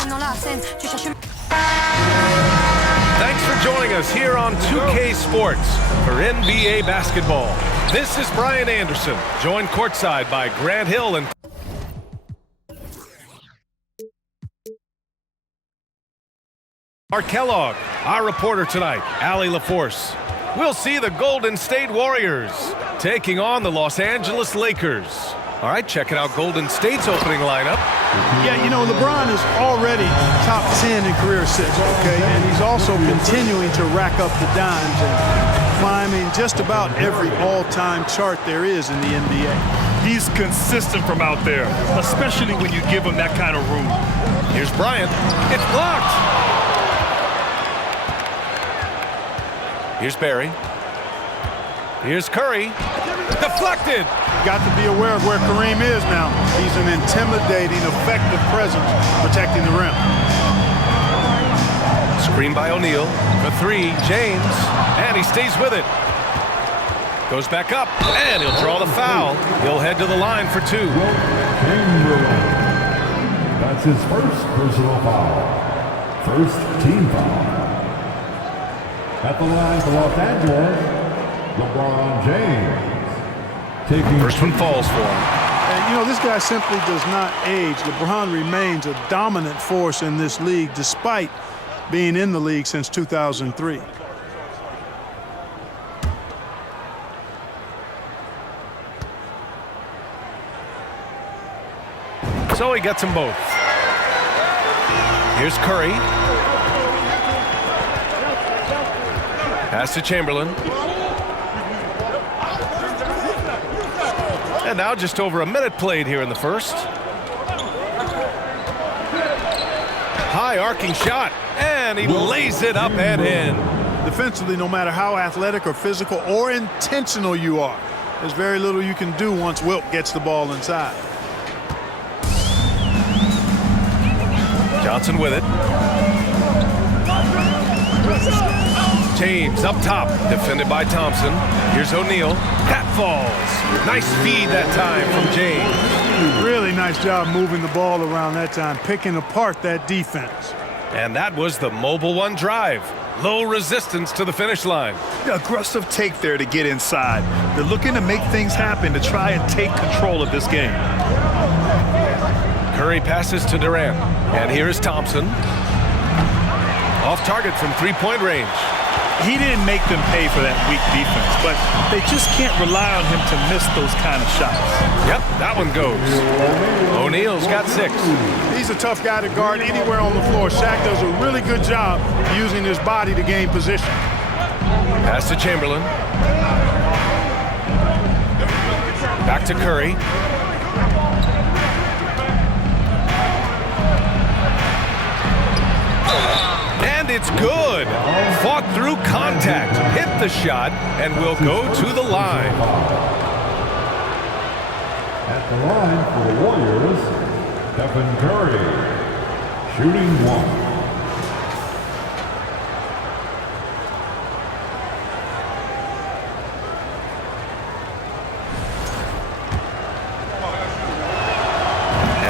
Thanks for joining us here on 2K Sports for NBA basketball. This is Brian Anderson, joined courtside by Grant Hill and Mark Kellogg. Our reporter tonight, Allie LaForce. We'll see the Golden State Warriors taking on the Los Angeles Lakers. All right, checking out Golden State's opening lineup. Yeah, you know, LeBron is already top 10 in career assists, okay? And he's also continuing to rack up the dimes and climbing just about every all-time chart there is in the NBA. He's consistent from out there, especially when you give him that kind of room. Here's Bryant. It's blocked. Here's Barry. Here's Curry. Deflected. Got to be aware of where Kareem is now. He's an intimidating, effective presence protecting the rim. Screen by O'Neal. For three, James. And he stays with it. Goes back up. And he'll draw the foul. He'll head to the line for two. That's his first personal foul. First team foul. At the line for Los Angeles, LeBron James. First one falls for him. And, you know, this guy simply does not age. LeBron remains a dominant force in this league despite being in the league since 2003. So he gets them both. Here's Curry. Pass to Chamberlain. And now just over a minute played here in the first. High arcing shot, and he lays it up and in. Defensively, no matter how athletic or physical or intentional you are, there's very little you can do once Wilt gets the ball inside. Johnson with it. James up top, defended by Thompson. Here's O'Neal. That falls. Nice feed that time from James. Really nice job moving the ball around that time, picking apart that defense. And that was the Mobile One drive. Low resistance to the finish line. Aggressive take there to get inside. They're looking to make things happen to try and take control of this game. Curry passes to Durant. And here is Thompson. Off target from three-point range. He didn't make them pay for that weak defense, but they just can't rely on him to miss those kind of shots. Yep, that one goes. O'Neal's got 6. He's a tough guy to guard anywhere on the floor. Shaq does a really good job using his body to gain position. Pass to Chamberlain. Back to Curry. And it's good. Fought through contact, hit the shot, and will go to the line. At the line for the Warriors, Stephen Curry, shooting 1.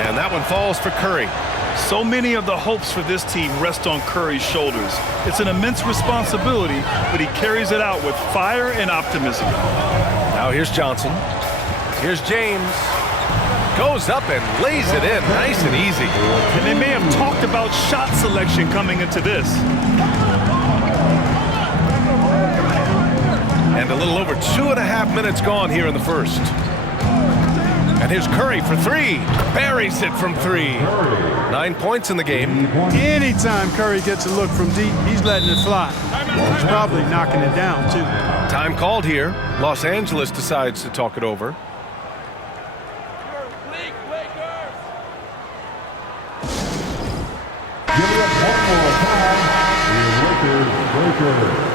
And that one falls for Curry. So many of the hopes for this team rest on Curry's shoulders. It's an immense responsibility, but he carries it out with fire and optimism. Now here's Johnson. Here's James. Goes up and lays it in nice and easy. And they may have talked about shot selection coming into this. And a little over 2.5 minutes gone here in the first. And here's Curry for 3. Buries it from 3. 9 points in the game. Anytime Curry gets a look from deep, he's letting it fly. He's probably knocking it down, too. Time called here. Los Angeles decides to talk it over. Give it up one more time. The Lakers breaker.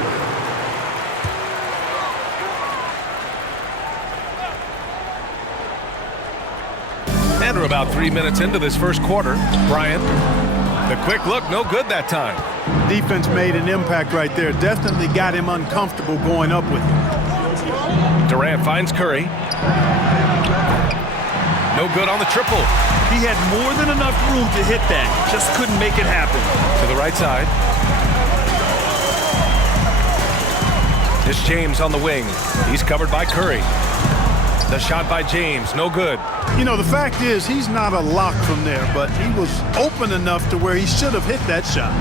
And we're about 3 minutes into this first quarter. Bryant, the quick look, no good that time. Defense made an impact right there. Definitely got him uncomfortable going up with him. Durant finds Curry. No good on the triple. He had more than enough room to hit that, just couldn't make it happen. To the right side. It's James on the wing. He's covered by Curry. The shot by James, no good. You know, the fact is, he's not a lock from there, but he was open enough to where he should have hit that shot.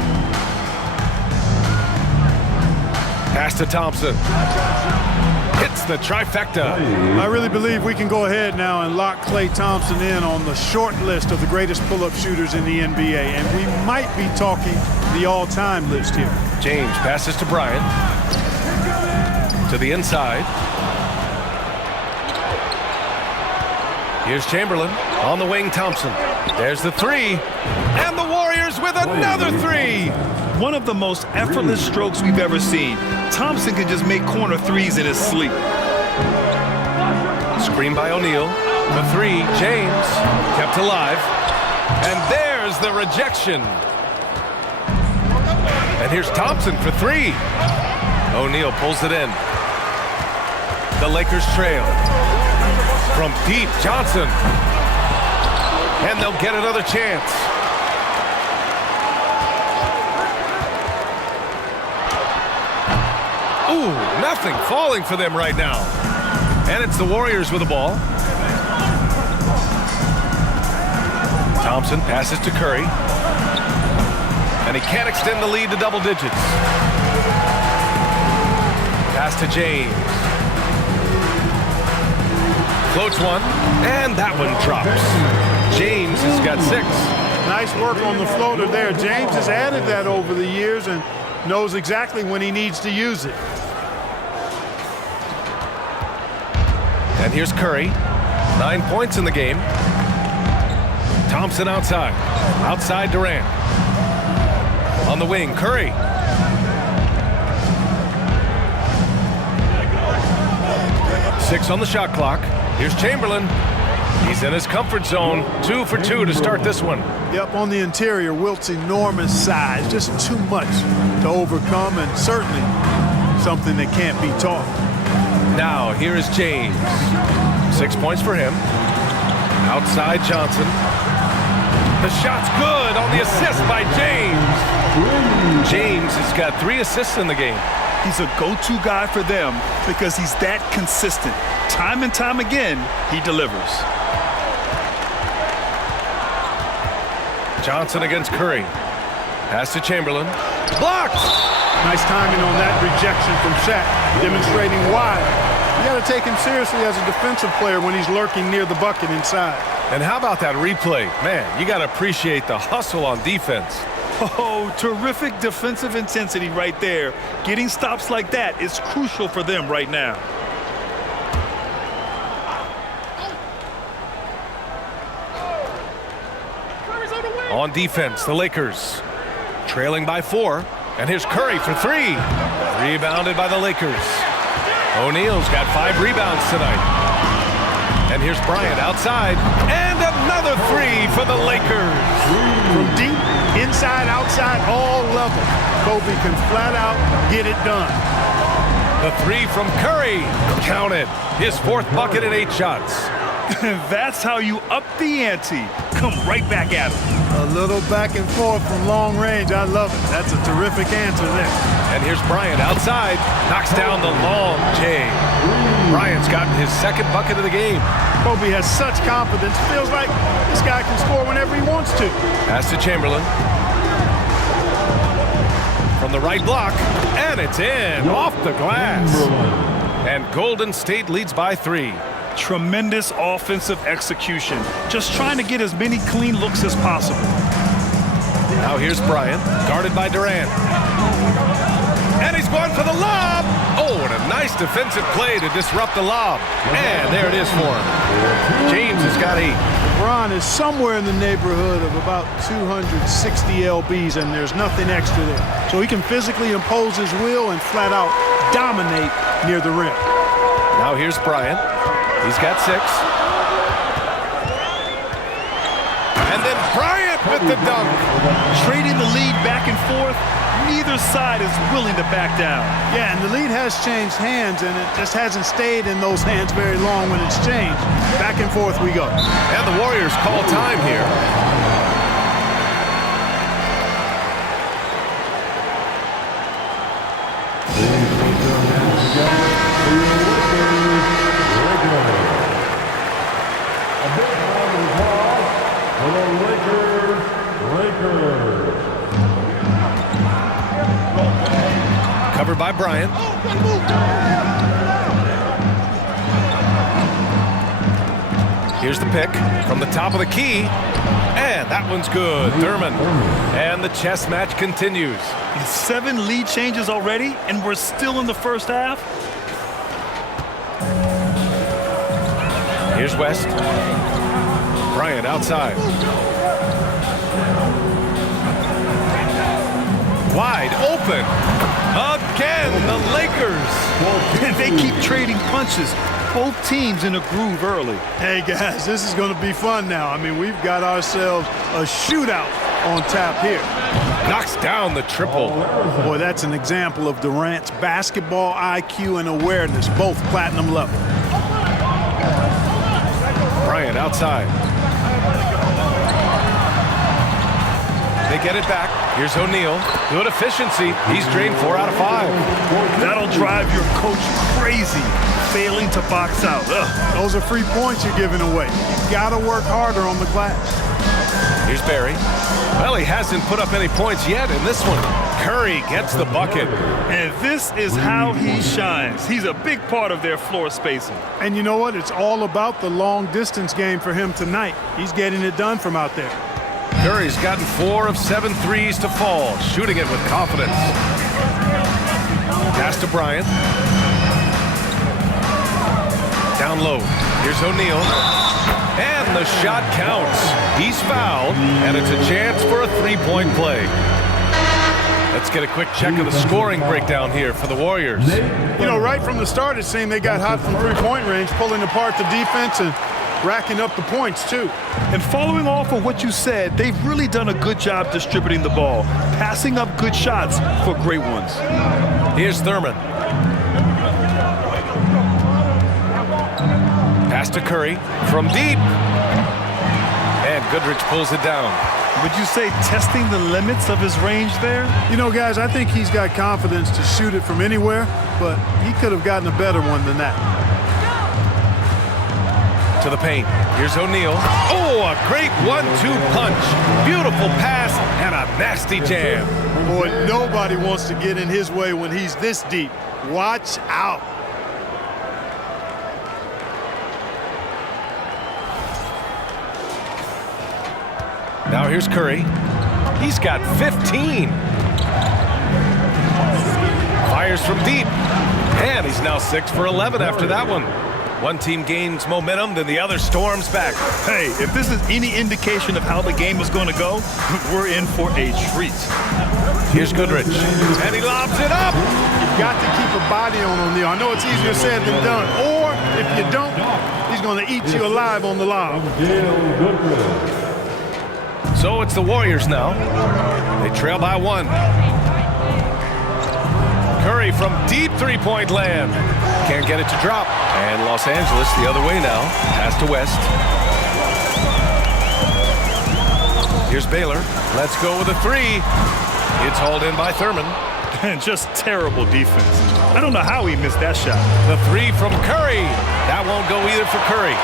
Pass to Thompson. Hits the trifecta. I really believe we can go ahead now and lock Klay Thompson in on the short list of the greatest pull-up shooters in the NBA, and we might be talking the all-time list here. James passes to Bryant. To the inside. Here's Chamberlain. On the wing, Thompson. There's the three. And the Warriors with another three. One of the most effortless strokes we've ever seen. Thompson can just make corner threes in his sleep. Screen by O'Neal. The three, James. Kept alive. And there's the rejection. And here's Thompson for three. O'Neal pulls it in. The Lakers trail. From deep, Johnson. And they'll get another chance. Ooh, nothing falling for them right now. And it's the Warriors with the ball. Thompson passes to Curry. And he can't extend the lead to double digits. Pass to James. Floats one, and that one drops. James has got 6. Nice work on the floater there. James has added that over the years and knows exactly when he needs to use it. And here's Curry. 9 points in the game. Thompson outside. Outside Durant. On the wing, Curry. Six on the shot clock. Here's Chamberlain. He's in his comfort zone. 2 for 2 to start this one. Yep, on the interior, Wilt's enormous size. Just too much to overcome, and certainly something that can't be taught. Now, here is James. 6 points for him. Outside Johnson. The shot's good on the assist by James. James has got 3 assists in the game. He's a go-to guy for them because he's that consistent. Time and time again, he delivers. Johnson against Curry. Pass to Chamberlain. Blocked! Nice timing on that rejection from Shaq, demonstrating why. You got to take him seriously as a defensive player when he's lurking near the bucket inside. And how about that replay? Man, you got to appreciate the hustle on defense. Oh, terrific defensive intensity right there. Getting stops like that is crucial for them right now. On defense, the Lakers trailing by 4. And here's Curry for 3. Rebounded by the Lakers. O'Neal's got 5 rebounds tonight. And here's Bryant outside. And another 3 for the Lakers. From deep, inside, outside, all levels, Kobe can flat out get it done. The 3 from Curry. Counted. His 4th bucket in 8 shots. That's how you up the ante. Come right back at him. A little back and forth from long range. I love it. That's a terrific answer there. And here's Bryant outside. Knocks down the long J. Bryant's gotten his 2nd bucket of the game. Kobe has such confidence. Feels like this guy can score whenever he wants to. Pass to Chamberlain. From the right block. And it's in. Off the glass. And Golden State leads by 3. Tremendous offensive execution. Just trying to get as many clean looks as possible. Now here's Bryant, guarded by Durant. And he's going for the lob. Oh, and a nice defensive play to disrupt the lob. And there it is for him. James has got 8. LeBron is somewhere in the neighborhood of about 260 lbs, and there's nothing extra there. So he can physically impose his will and flat out dominate near the rim. Now here's Bryant. He's got 6. And then Bryant with the dunk. Trading the lead back and forth, Neither side is willing to back down. Yeah, and the lead has changed hands, and it just hasn't stayed in those hands very long when it's changed. Back and forth we go. And the Warriors call time here. Covered by Bryant. Here's the pick from the top of the key. And that one's good. Thurman. And the chess match continues. 7 lead changes already, and we're still in the first half. Here's West. Bryant outside. Wide open. Again, the Lakers. And they keep trading punches. Both teams in a groove early. Hey, guys, this is going to be fun now. I mean, we've got ourselves a shootout on tap here. Knocks down the triple. Boy, that's an example of Durant's basketball IQ and awareness, both platinum level. Bryant outside. They get it back. Here's O'Neal. Good efficiency. He's drained 4 out of 5. That'll drive your coach crazy, failing to box out. Ugh. Those are free points you're giving away. You gotta work harder on the glass. Here's Barry. Well, he hasn't put up any points yet in this one. Curry gets the bucket. And this is how he shines. He's a big part of their floor spacing. And you know what? It's all about the long distance game for him tonight. He's getting it done from out there. Curry's gotten 4 of 7 threes to fall, shooting it with confidence. Pass to Bryant. Down low. Here's O'Neal. And the shot counts. He's fouled, and it's a chance for a 3-point play. Let's get a quick check of the scoring breakdown here for the Warriors. You know, right from the start, it seemed they got hot from three-point range, pulling apart the defense and racking up the points, too. And following off of what you said, they've really done a good job distributing the ball, passing up good shots for great ones. Here's Thurman. Pass to Curry from deep. And Goodrich pulls it down. Would you say testing the limits of his range there? You know, guys, I think he's got confidence to shoot it from anywhere, but he could have gotten a better one than that. To the paint. Here's O'Neal. Oh, a great 1-2 punch. Beautiful pass and a nasty jam. Boy, nobody wants to get in his way when he's this deep. Watch out. Now here's Curry. He's got 15. Fires from deep. And he's now 6 for 11 after that one. One team gains momentum, then the other storms back. Hey, if this is any indication of how the game is going to go, we're in for a treat. Here's Goodrich. And he lobs it up. You've got to keep a body on O'Neal. I know it's easier said than done. Or, if you don't, he's going to eat you alive on the lob. So it's the Warriors now. They trail by 1. Curry from deep 3-point land. Can't get it to drop. And Los Angeles the other way now. Pass to West. Here's Baylor. Let's go with a 3. It's hauled in by Thurman. And just terrible defense. I don't know how he missed that shot. The 3 from Curry. That won't go either for Curry.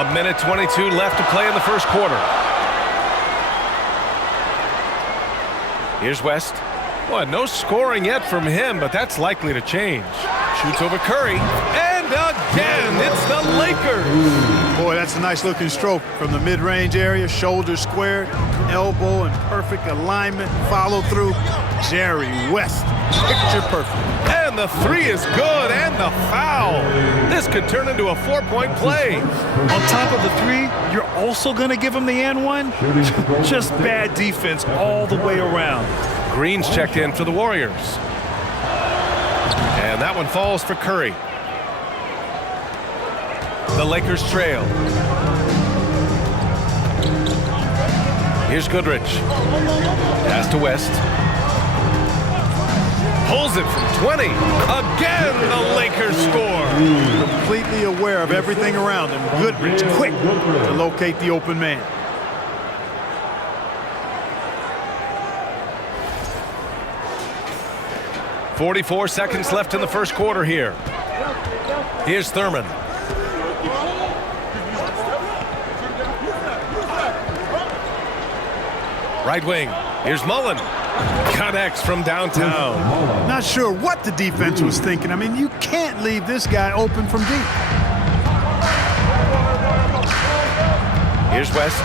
A minute 22 left to play in the first quarter. Here's West. Well, no scoring yet from him, but that's likely to change. Shoots over Curry. And again, it's the Lakers. Boy, that's a nice looking stroke from the mid-range area. Shoulder squared, elbow in perfect alignment. Follow through. Jerry West. Picture perfect. And the 3 is good, and the foul. This could turn into a 4-point play. On top of the 3, you're also going to give him the and 1? Just bad defense all the way around. Green's checked in for the Warriors. And that one falls for Curry. The Lakers trail. Here's Goodrich. Pass to West. Pulls it from 20. Again, the Lakers score. Completely aware of everything around him. Goodrich quick to locate the open man. .44 seconds left in the first quarter here. Here's Thurman. Right wing. Here's Mullen. Connects from downtown. Not sure what the defense was thinking. I mean, you can't leave this guy open from deep. Here's West.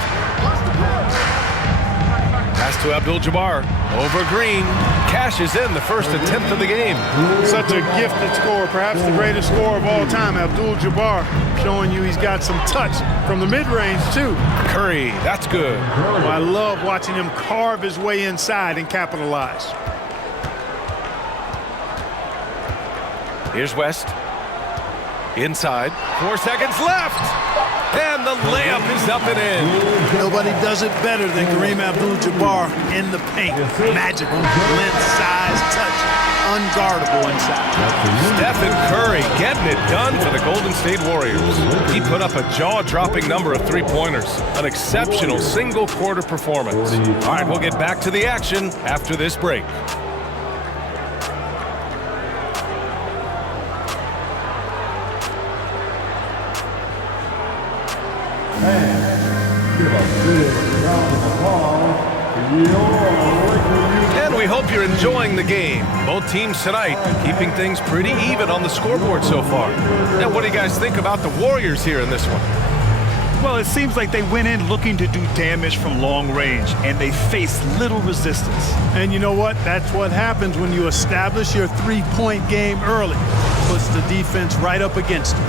Pass to Abdul-Jabbar. Over Green. Cashes in the first attempt of the game. Such a gifted scorer, perhaps the greatest scorer of all time, Abdul-Jabbar, showing you he's got some touch from the mid-range, too. Curry, that's good. Oh, I love watching him carve his way inside and capitalize. Here's West. Inside. 4 seconds left. And the layup is up and in. Nobody does it better than Kareem Abdul-Jabbar in the paint. Magical. Length, size, touch. Unguardable inside. Stephen Curry getting it done for the Golden State Warriors. He put up a jaw-dropping number of three-pointers. An exceptional single-quarter performance. All right, we'll get back to the action after this break. And we hope you're enjoying the game. Both teams tonight keeping things pretty even on the scoreboard so far. Now, what do you guys think about the Warriors here in this one? Well, it seems like they went in looking to do damage from long range, and they faced little resistance. And you know what? That's what happens when you establish your three-point game early. Puts the defense right up against it.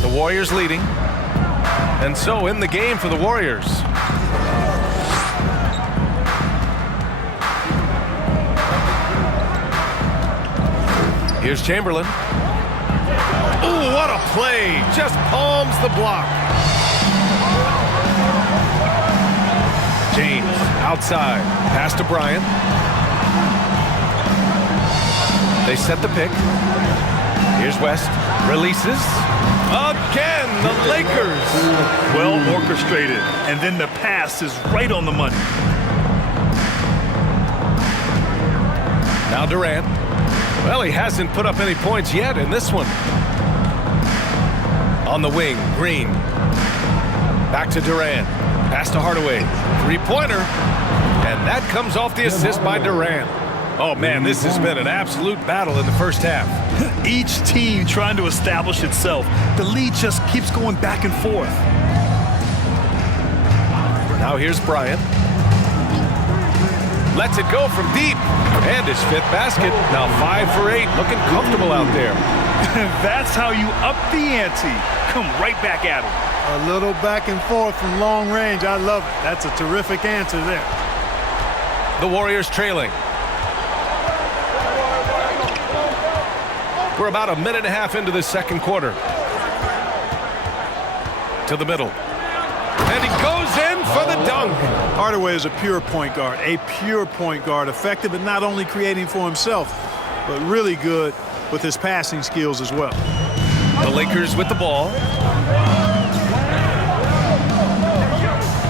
The Warriors leading. And so in the game for the Warriors. Here's Chamberlain. Ooh, what a play. Just palms the block. James outside. Pass to Bryant. They set the pick. Here's West. Releases. Again, the Lakers. Well orchestrated, and then the pass is right on the money. Now Durant. Well, he hasn't put up any points yet in this one. On the wing, Green. Back to Durant. Pass to Hardaway. Three-pointer. And that comes off the assist by Durant. Oh, man, this has been an absolute battle in the first half. Each team trying to establish itself. The lead just keeps going back and forth. Now here's Bryant. Lets it go from deep. And his fifth basket. Now 5 for 8. Looking comfortable out there. That's how you up the ante. Come right back at him. A little back and forth from long range. I love it. That's a terrific answer there. The Warriors trailing. We're about a minute and a half into this second quarter. To the middle. And he goes in for the dunk. Hardaway is a pure point guard. A pure point guard. Effective at not only creating for himself, but really good with his passing skills as well. The Lakers with the ball.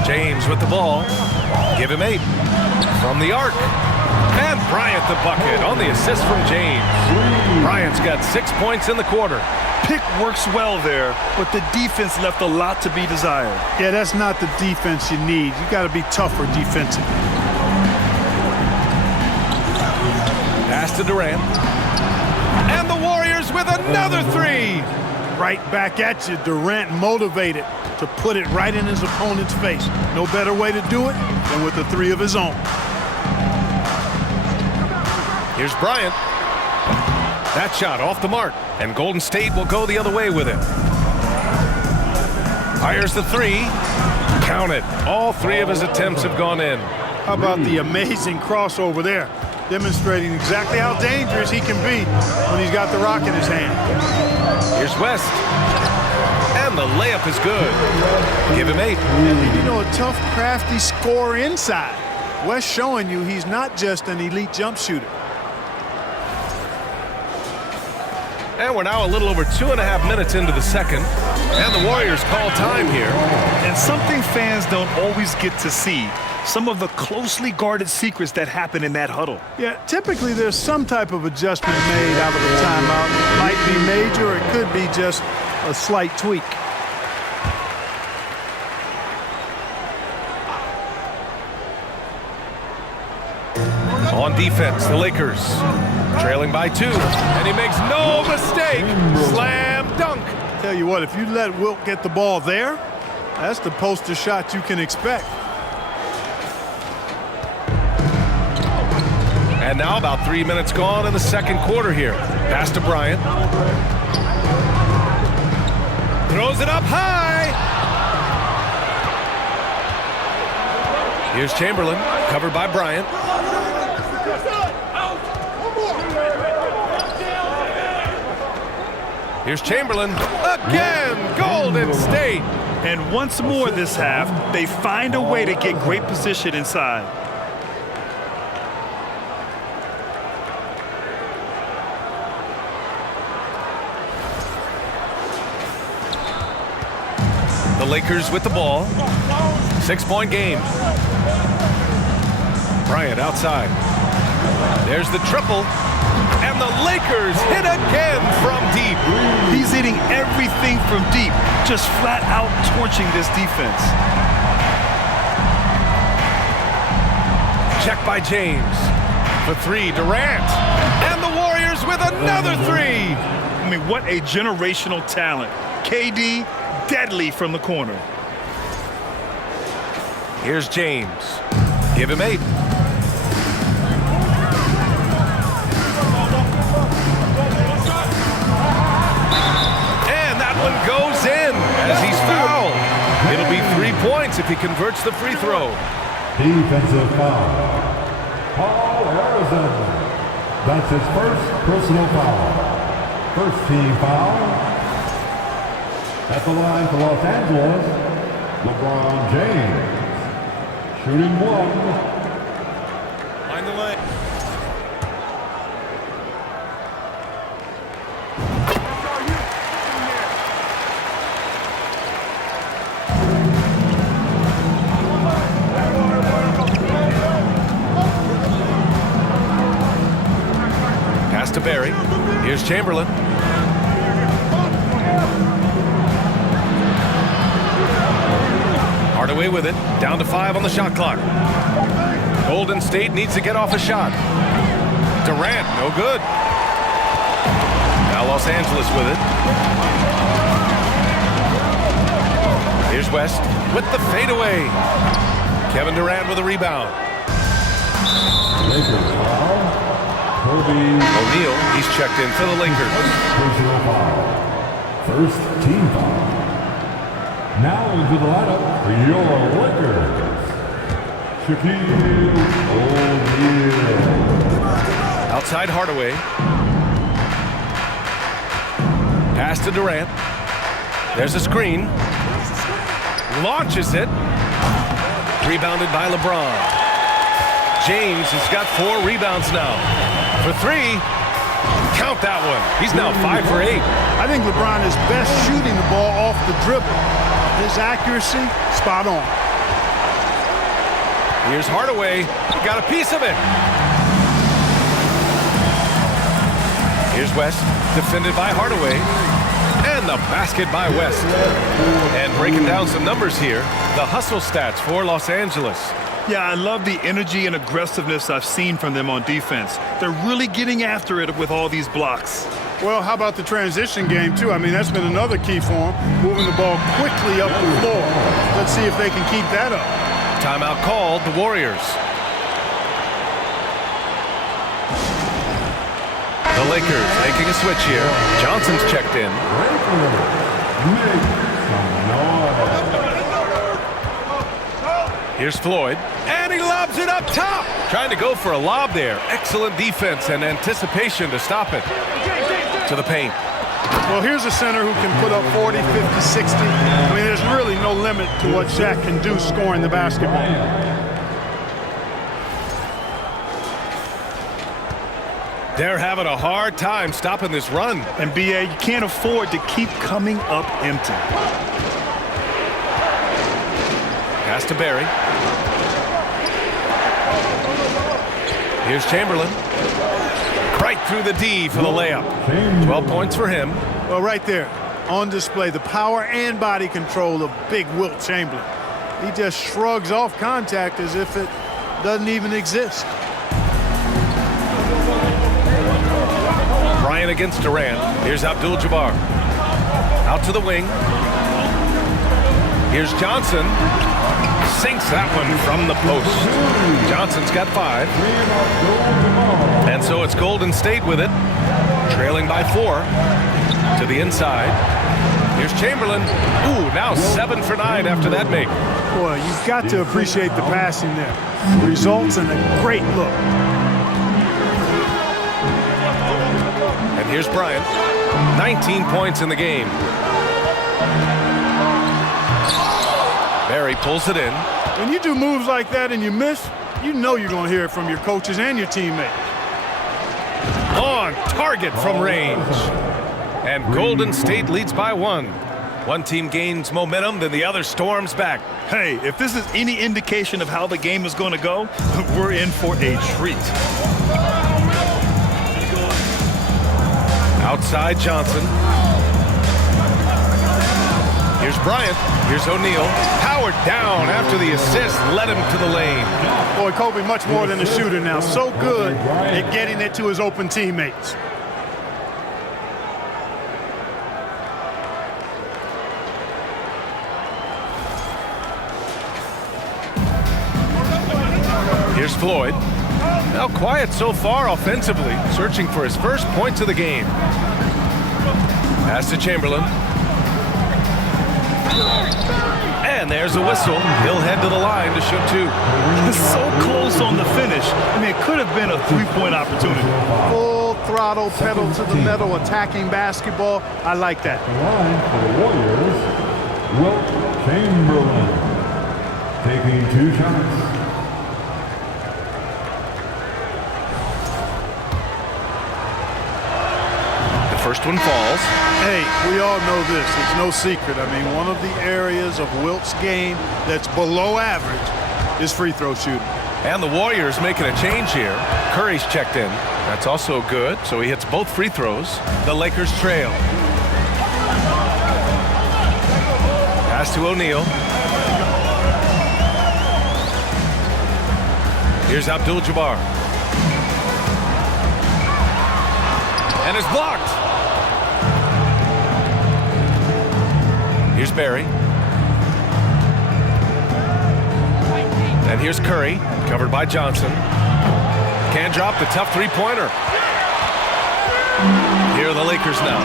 James with the ball. Give him 8. From the arc. And Bryant the bucket on the assist from James. Bryant's got 6 points in the quarter. Pick works well there, but the defense left a lot to be desired. Yeah, that's not the defense you need. You got to be tougher defensively. Pass to Durant. And the Warriors with another 3. Right back at you. Durant motivated to put it right in his opponent's face. No better way to do it than with a 3 of his own. Here's Bryant. That shot off the mark, and Golden State will go the other way with it. Fires the 3. Count it. All 3 of his attempts have gone in. How about the amazing crossover there? Demonstrating exactly how dangerous he can be when he's got the rock in his hand. Here's West. And the layup is good. Give him 8. And you know, a tough, crafty scorer inside. Wes showing you he's not just an elite jump shooter. And we're now a little over 2.5 minutes into the second. And the Warriors call time here. And something fans don't always get to see. Some of the closely guarded secrets that happen in that huddle. Yeah, typically there's some type of adjustment made out of the timeout. It might be major, or it could be just a slight tweak. On defense, the Lakers trailing by 2. And he makes no mistake. Slam dunk. Tell you what, if you let Wilt get the ball there, that's the poster shot you can expect. And now about 3 minutes gone in the second quarter here. Pass to Bryant. Throws it up high. Here's Chamberlain, covered by Bryant. Here's Chamberlain again. Golden State. And once more this half, they find a way to get great position inside. The Lakers with the ball. 6-point game. Bryant outside. There's the triple. And the Lakers hit again from deep. He's hitting everything from deep, just flat out torching this defense. Check by James. For 3, Durant. And the Warriors with another 3. I mean, what a generational talent. KD, deadly from the corner. Here's James. Give him 8. Goes in as he's fouled. It'll be 3 points if he converts the free throw. Defensive foul. Paul Arizona. That's his first personal foul. First team foul. At the line for Los Angeles, LeBron James. Shooting 1. Line the line. To Barry. Here's Chamberlain. Hardaway with it. Down to 5 on the shot clock. Golden State needs to get off a shot. Durant, no good. Now Los Angeles with it. Here's West with the fadeaway. Kevin Durant with a rebound. O'Neal, he's checked in for the Lakers. Personal foul. First team foul. Now into the lineup for your Lakers. Shaquille O'Neal. Outside Hardaway. Pass to Durant. There's a screen. Launches it. Rebounded by LeBron. James has got 4 rebounds now. For 3, count that one. He's now 5 for 8. I think LeBron is best shooting the ball off the dribble. His accuracy, spot on. Here's Hardaway. He got a piece of it. Here's West, defended by Hardaway. And the basket by West. And breaking down some numbers here, the hustle stats for Los Angeles. Yeah, I love the energy and aggressiveness I've seen from them on defense. They're really getting after it with all these blocks. Well, how about the transition game, too? I mean, that's been another key for them, moving the ball quickly up the floor. Let's see if they can keep that up. Timeout called, the Warriors. The Lakers making a switch here. Johnson's checked in. Here's Floyd, and he lobs it up top. Trying to go for a lob there. Excellent defense and anticipation to stop it. To the paint. Well, here's a center who can put up 40, 50, 60. I mean, there's really no limit to what Shaq can do scoring the basketball. They're having a hard time stopping this run. And BA, you can't afford to keep coming up empty. Pass to Barry. Here's Chamberlain. Right through the D for the layup. 12 points for him. Well, right there, on display, the power and body control of big Wilt Chamberlain. He just shrugs off contact as if it doesn't even exist. Bryant against Durant. Here's Abdul-Jabbar. Out to the wing. Here's Johnson. Sinks that one from the post. Johnson's got 5. And so it's Golden State with it. Trailing by 4. To the inside. Here's Chamberlain. Ooh, now 7 for 9 after that make. Boy, you've got to appreciate the passing there. Results in a great look. And here's Bryant. 19 points in the game. Barry pulls it in. When you do moves like that and you miss, you know you're going to hear it from your coaches and your teammates. On target from range. And Golden State leads by 1. One team gains momentum, then the other storms back. Hey, if this is any indication of how the game is going to go, we're in for a treat. Outside Johnson. Here's Bryant. Here's O'Neal. Powered down after the assist led him to the lane. Boy, Kobe much more than a shooter now. So good at getting it to his open teammates. Here's Floyd. Now quiet so far offensively, searching for his first points of the game. Pass to Chamberlain. And there's a whistle. He'll head to the line to shoot 2. So close on the finish. I mean, it could have been a 3-point opportunity. Full throttle, pedal to the metal, attacking basketball. I like that. The line for the Warriors, Wilt Chamberlain, taking 2 shots. First one falls. Hey, we all know this. It's no secret. I mean, one of the areas of Wilt's game that's below average is free throw shooting. And the Warriors making a change here. Curry's checked in. That's also good. So he hits both free throws. The Lakers trail. Pass to O'Neal. Here's Abdul-Jabbar. And it's blocked. Here's Barry. And here's Curry, covered by Johnson. Can't drop the tough 3-pointer. Here are the Lakers now.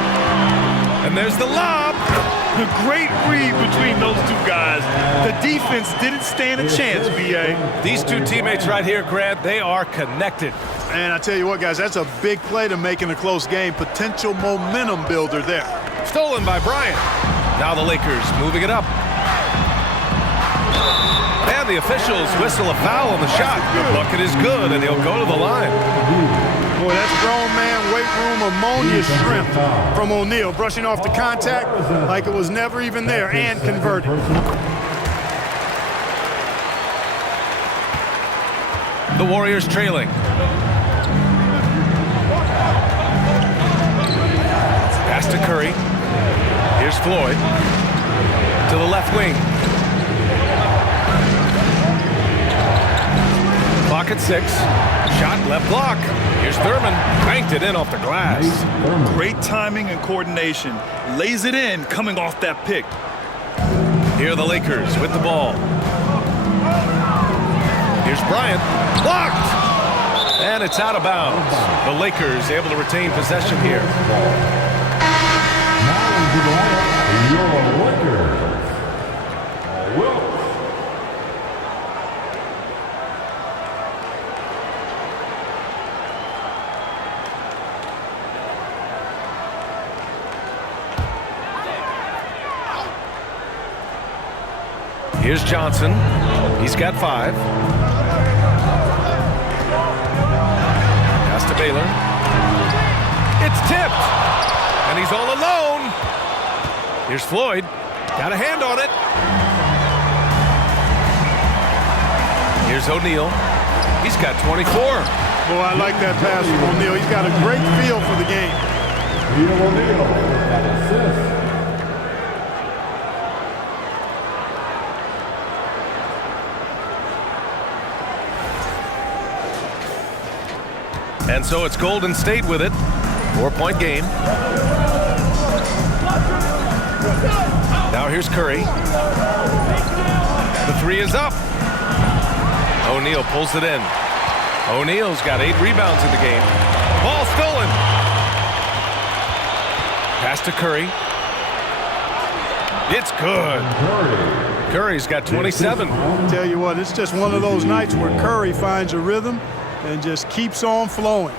And there's the lob. A great read between those 2 guys. The defense didn't stand a chance, BA. These 2 teammates right here, Grant, they are connected. And I tell you what, guys, that's a big play to make in a close game. Potential momentum builder there. Stolen by Bryant. Now the Lakers moving it up. And the officials whistle a foul on the shot. The bucket is good, and he'll go to the line. Boy, that's grown man weight room ammonia shrimp from O'Neal, brushing off the contact like it was never even there and converting. The Warriors trailing. Pass to Curry. Here's Floyd. To the left wing. Clock at 6. Shot left block. Here's Thurman. Banked it in off the glass. Great timing and coordination. Lays it in coming off that pick. Here are the Lakers with the ball. Here's Bryant. Blocked! And it's out of bounds. The Lakers able to retain possession here. Your Lakers, Wilt. Here's Johnson. He's got 5. Pass to Baylor. It's tipped. And he's all alone. Here's Floyd. Got a hand on it. Here's O'Neal. He's got 24. Boy, I like that pass from O'Neal. He's got a great feel for the game. O'Neal with that assist. And so it's Golden State with it. 4-point game. Now here's Curry. The 3 is up. O'Neal pulls it in. O'Neal's got 8 rebounds in the game. Ball stolen. Pass to Curry. It's good. Curry's got 27. Tell you what, it's just one of those nights where Curry finds a rhythm and just keeps on flowing.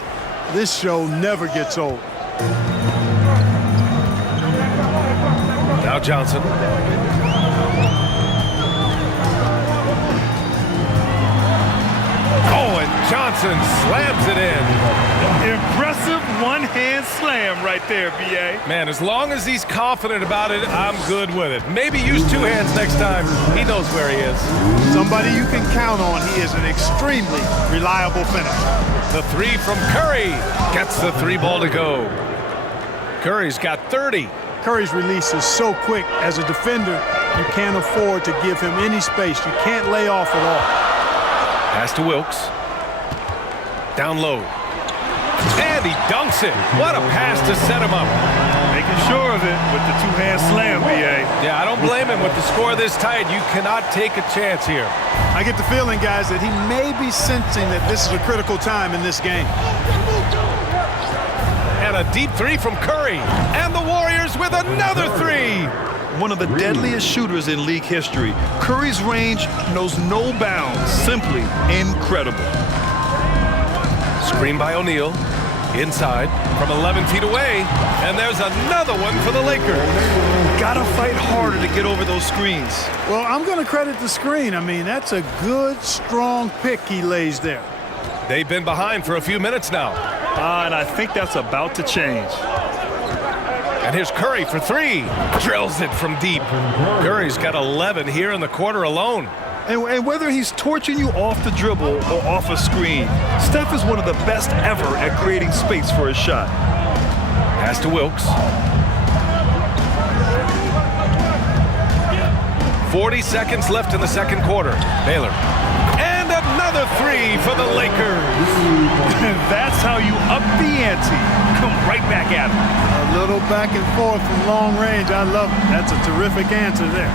This show never gets old. Now Johnson. Oh, and Johnson slams it in. Impressive one-hand slam right there, B.A. Man, as long as he's confident about it, I'm good with it. Maybe use 2 hands next time. He knows where he is. Somebody you can count on. He is an extremely reliable finisher. The 3 from Curry gets the 3 ball to go. Curry's got 30. Curry's release is so quick. As a defender, you can't afford to give him any space. You can't lay off at all. Pass to Wilkes. Down low. And he dunks it. What a pass to set him up. Making sure of it with the 2-hand slam, B.A. Yeah, I don't blame him. With the score this tight, you cannot take a chance here. I get the feeling, guys, that he may be sensing that this is a critical time in this game. And a deep 3 from Curry. And the Warriors with another 3. One of the deadliest shooters in league history. Curry's range knows no bounds. Simply incredible. Screen by O'Neal. Inside from 11 feet away. And there's another one for the Lakers. Gotta fight harder to get over those screens. Well, I'm going to credit the screen. I mean, that's a good, strong pick he lays there. They've been behind for a few minutes now. And I think that's about to change. And here's Curry for 3. Drills it from deep. Curry's got 11 here in the quarter alone. And whether he's torching you off the dribble or off a screen, Steph is one of the best ever at creating space for his shot. Pass to Wilkes. 40 seconds left in the second quarter. Baylor. And another 3 for the Lakers. That's how you up the ante. Come right back at him. A little back and forth from long range. I love it. That's a terrific answer there.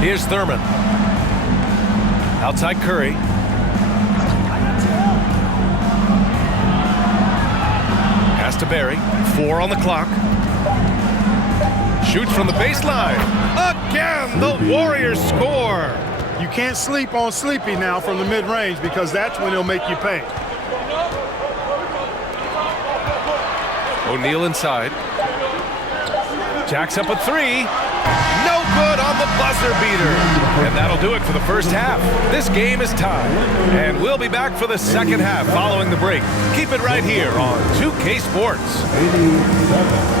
Here's Thurman. Outside Curry. Pass to Barry. 4 on the clock. Shoots from the baseline. Again, the Warriors score. You can't sleep on Sleepy now from the mid-range because that's when he'll make you pay. O'Neal inside. Jacks up a 3. No good on the buzzer beater. And that'll do it for the first half. This game is tied. And we'll be back for the second half following the break. Keep it right here on 2K Sports. 87.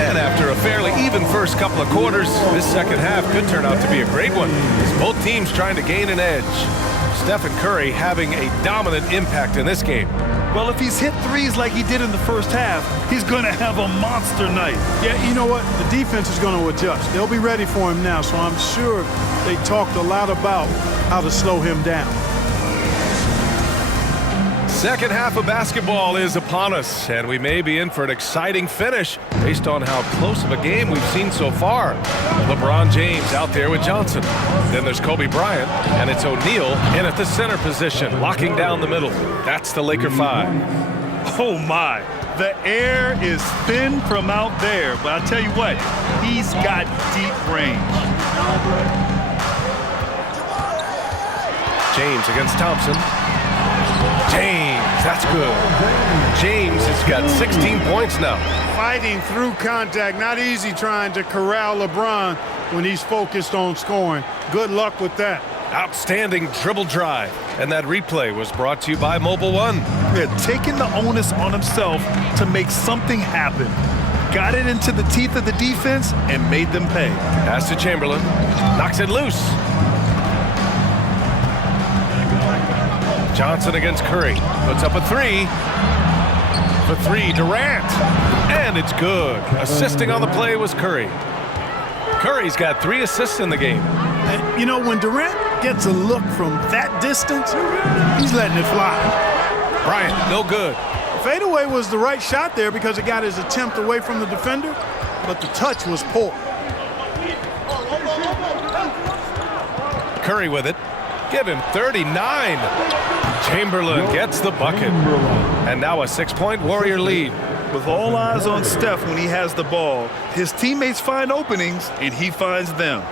And after a fairly even first couple of quarters, this second half could turn out to be a great one, as both teams trying to gain an edge. Stephen Curry having a dominant impact in this game. Well, if he's hit 3s like he did in the first half, he's going to have a monster night. Yeah, you know what? The defense is going to adjust. They'll be ready for him now, so I'm sure they talked a lot about how to slow him down. Second half of basketball is upon us, and we may be in for an exciting finish based on how close of a game we've seen so far. LeBron James out there with Johnson. Then there's Kobe Bryant, and it's O'Neal in at the center position, locking down the middle. That's the Laker 5. Oh, my. The air is thin from out there, but I tell you what, he's got deep range. James against Thompson. James, that's good. James has got 16 points now. Fighting through contact, not easy trying to corral LeBron when he's focused on scoring. Good luck with that. Outstanding dribble drive. And that replay was brought to you by Mobile One. Yeah, taking the onus on himself to make something happen. Got it into the teeth of the defense and made them pay. Pass to Chamberlain. Knocks it loose. Johnson against Curry. Puts up a three. For three, Durant. And it's good. Assisting on the play was Curry. Curry's got 3 assists in the game. And, you know, when Durant gets a look from that distance, he's letting it fly. Bryant, no good. Fadeaway was the right shot there because it got his attempt away from the defender, but the touch was poor. Curry with it. Give him 39. Chamberlain gets the bucket. And now a 6-point Warrior lead. With all eyes on Steph when he has the ball, his teammates find openings and he finds them.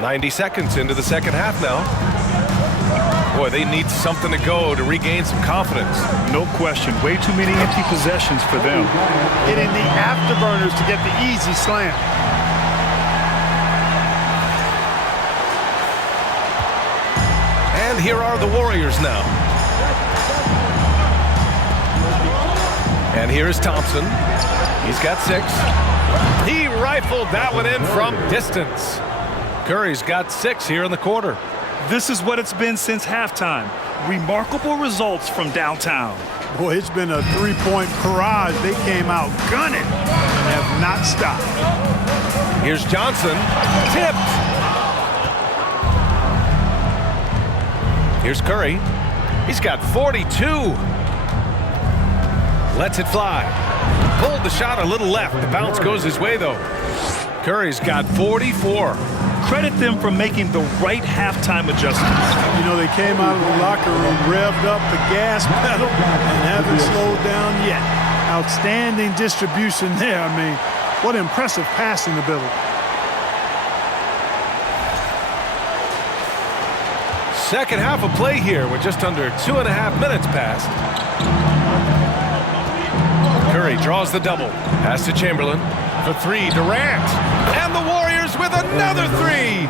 .90 seconds into the second half now. Boy, they need something to go to regain some confidence. No question. Way too many empty possessions for them. Hitting the afterburners to get the easy slam. And here are the Warriors now. And here's Thompson. He's got 6. He rifled that one in from distance. Curry's got 6 here in the quarter. This is what it's been since halftime. Remarkable results from downtown. Boy, it's been a 3-point barrage. They came out gunning and have not stopped. Here's Johnson. Tipped. Here's Curry. He's got 42. Lets it fly. Pulled the shot a little left. The bounce goes his way, though. Curry's got 44. Credit them for making the right halftime adjustments. You know, they came out of the locker room, revved up the gas pedal, and haven't slowed down yet. Outstanding distribution there. I mean, what impressive passing ability. Second half of play here with just under 2.5 minutes passed. Curry draws the double. Pass to Chamberlain. For 3, Durant. And the Warriors with another 3.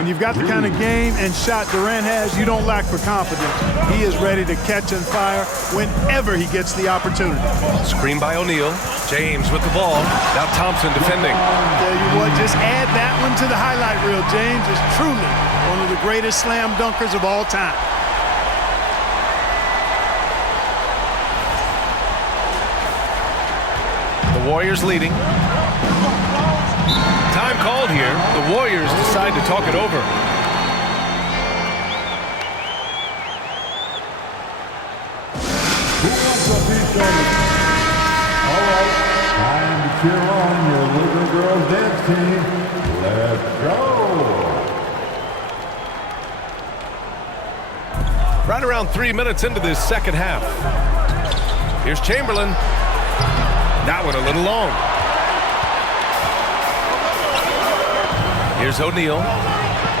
When you've got the kind of game and shot Durant has, you don't lack for confidence. He is ready to catch and fire whenever he gets the opportunity. Screen by O'Neal. James with the ball. Now Thompson defending. Tell you what, just add that one to the highlight reel. James is truly one of the greatest slam dunkers of all time. The Warriors leading. Time called here. The Warriors decide to talk it over. Who wants a piece of it? All right, time to cheer on your Laker girls dance team. Let's go! Right around 3 minutes into this second half. Here's Chamberlain. That one a little long. Here's O'Neal.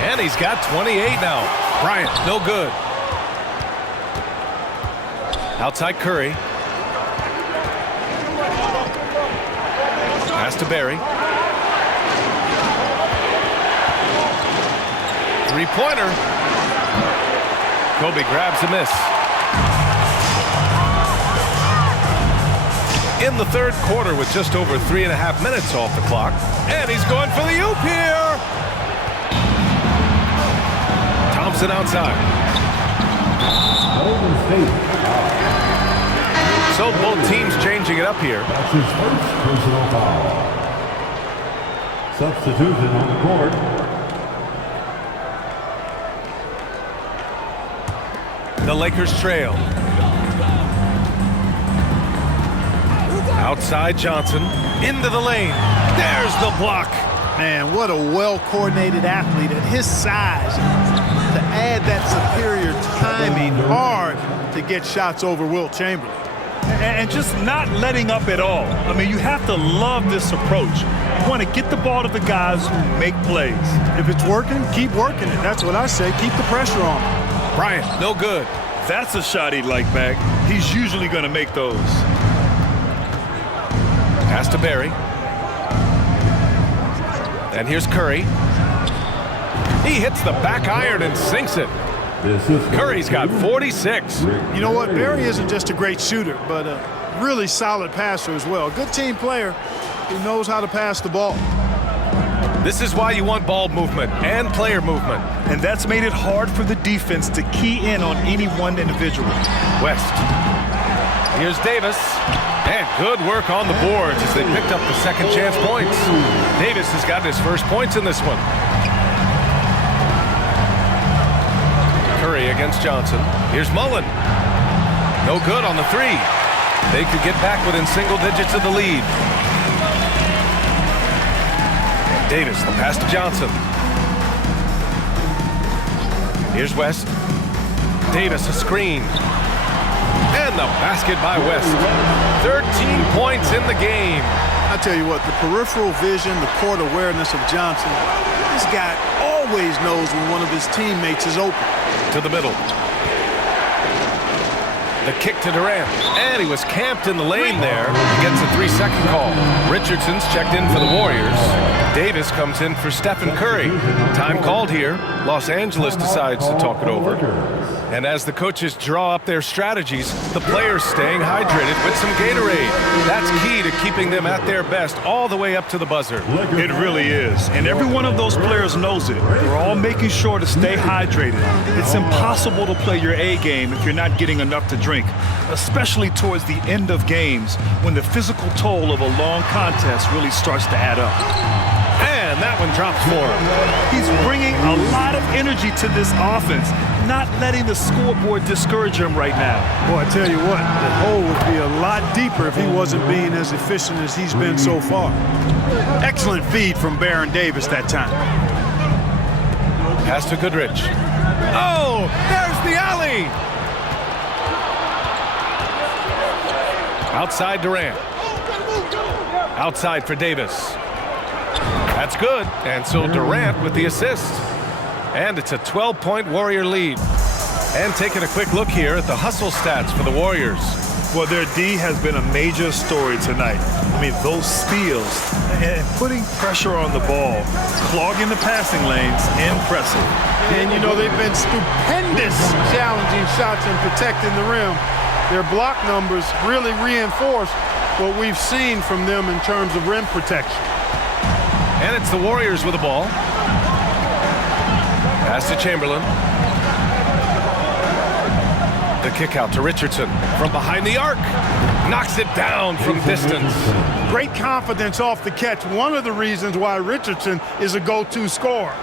And he's got 28 now. Bryant, no good. Outside Curry. Pass to Barry. 3-pointer. Kobe grabs the miss. In the third quarter with just over 3.5 minutes off the clock. And he's going for the oop here. Thompson outside. So both teams changing it up here. That's his first personal foul. Substitution on the court. The Lakers trail. Outside Johnson, into the lane. There's the block. Man, what a well-coordinated athlete at his size. To add that superior timing, hard to get shots over Wilt Chamberlain. And just not letting up at all. I mean, you have to love this approach. You want to get the ball to the guys who make plays. If it's working, keep working it. That's what I say. Keep the pressure on him. Bryant, no good. That's a shot he'd like back. He's usually going to make those. Pass to Barry. And here's Curry. He hits the back iron and sinks it. Curry's got 46. You know what? Barry isn't just a great shooter, but a really solid passer as well. A good team player who knows how to pass the ball. This is why you want ball movement and player movement. And that's made it hard for the defense to key in on any one individual. West. Here's Davis. And good work on the boards as they picked up the second chance points. Davis has got his first points in this one. Curry against Johnson. Here's Mullen. No good on the three. They could get back within single digits of the lead. Davis, the pass to Johnson. Here's West. Davis, a screen. And the basket by West. 13 points in the game. I tell you what, the peripheral vision, the court awareness of Johnson, this guy always knows when one of his teammates is open. To the middle. The kick to Durant. And he was camped in the lane there. He gets a 3-second call. Richardson's checked in for the Warriors. Davis comes in for Stephen Curry. Time called here. Los Angeles decides to talk it over. And as the coaches draw up their strategies, the players staying hydrated with some Gatorade. That's key to keeping them at their best all the way up to the buzzer. It really is. And every one of those players knows it. They're all making sure to stay hydrated. It's impossible to play your A game if you're not getting enough to drink, especially towards the end of games when the physical toll of a long contest really starts to add up. And that one drops for him. He's bringing a lot of energy to this offense, not letting the scoreboard discourage him right now. Boy, I tell you what, the hole would be a lot deeper if he wasn't being as efficient as he's been so far. Excellent feed from Baron Davis that time. Pass to Goodrich. Oh, there's the alley. Outside Durant. Outside for Davis. That's good. And so Durant with the assist. And it's a 12-point Warrior lead. And taking a quick look here at the hustle stats for the Warriors. Well, their D has been a major story tonight. I mean, those steals and putting pressure on the ball, clogging the passing lanes, impressive. And, you know, they've been stupendous challenging shots and protecting the rim. Their block numbers really reinforce what we've seen from them in terms of rim protection. And it's the Warriors with the ball. Pass to Chamberlain. The kick out to Richardson from behind the arc. Knocks it down from distance. Great confidence off the catch. One of the reasons why Richardson is a go-to scorer.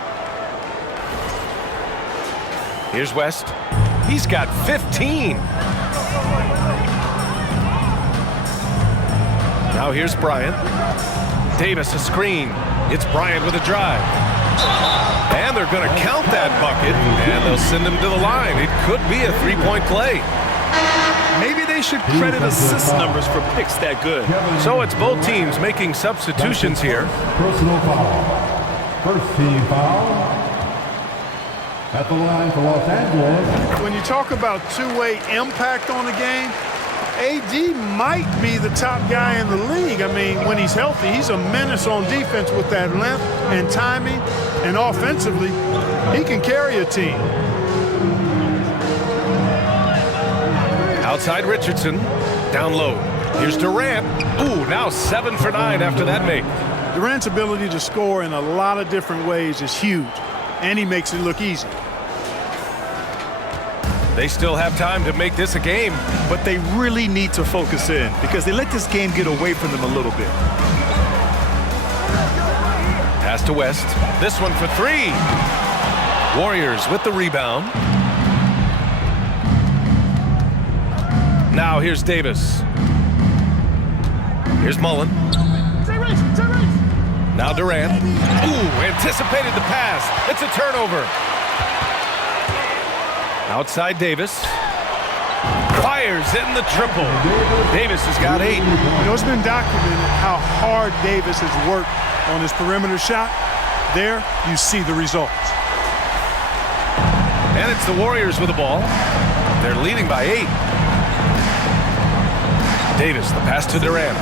Here's West. He's got 15. Now here's Bryant. Davis a screen. It's Bryant with a drive. And they're going to count that bucket, and they'll send him to the line. It could be a three-point play. Maybe they should credit assist numbers for picks that good. So it's both teams making substitutions here. Personal foul. First team foul. At the line for Los Angeles. When you talk about two-way impact on the game, AD might be the top guy in the league. I mean, when he's healthy, he's a menace on defense with that length and timing, and offensively, he can carry a team. Outside Richardson, down low. Here's Durant. Ooh, now 7 for 9 after that make. Durant's ability to score in a lot of different ways is huge, and he makes it look easy. They still have time to make this a game. But they really need to focus in because they let this game get away from them a little bit. Pass to West. This one for 3. Warriors with the rebound. Now here's Davis. Here's Mullen. Now Durant. Ooh, anticipated the pass. It's a turnover. Outside Davis. Fires in the triple. Davis has got 8. You know, it's been documented how hard Davis has worked on his perimeter shot. There, you see the results. And it's the Warriors with the ball. They're leading by 8. Davis, the pass to Durant.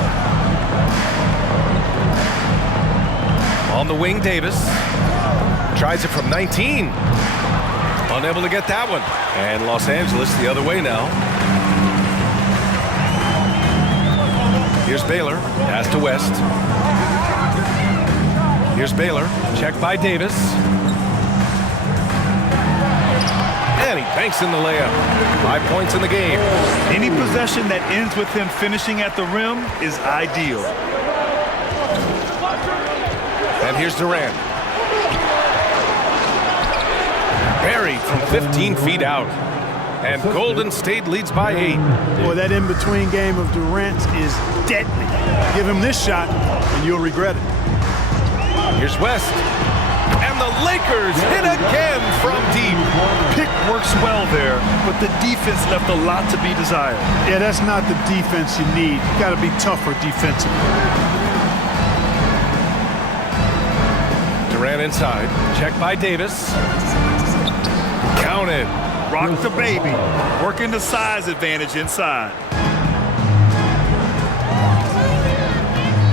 On the wing, Davis. Tries it from 19. Unable to get that one. And Los Angeles the other way now. Here's Baylor. Pass to West. Here's Baylor. Check by Davis. And he banks in the layup. 5 points in the game. Any possession that ends with him finishing at the rim is ideal. And here's Durant. Buried from 15 feet out. And Golden State leads by 8. Boy, that in-between game of Durant's is deadly. Give him this shot, and you'll regret it. Here's West. And the Lakers hit again from deep. Pick works well there, but the defense left a lot to be desired. Yeah, that's not the defense you need. You got to be tougher defensively. Durant inside. Check by Davis. Counted. Rock the baby. Working the size advantage inside.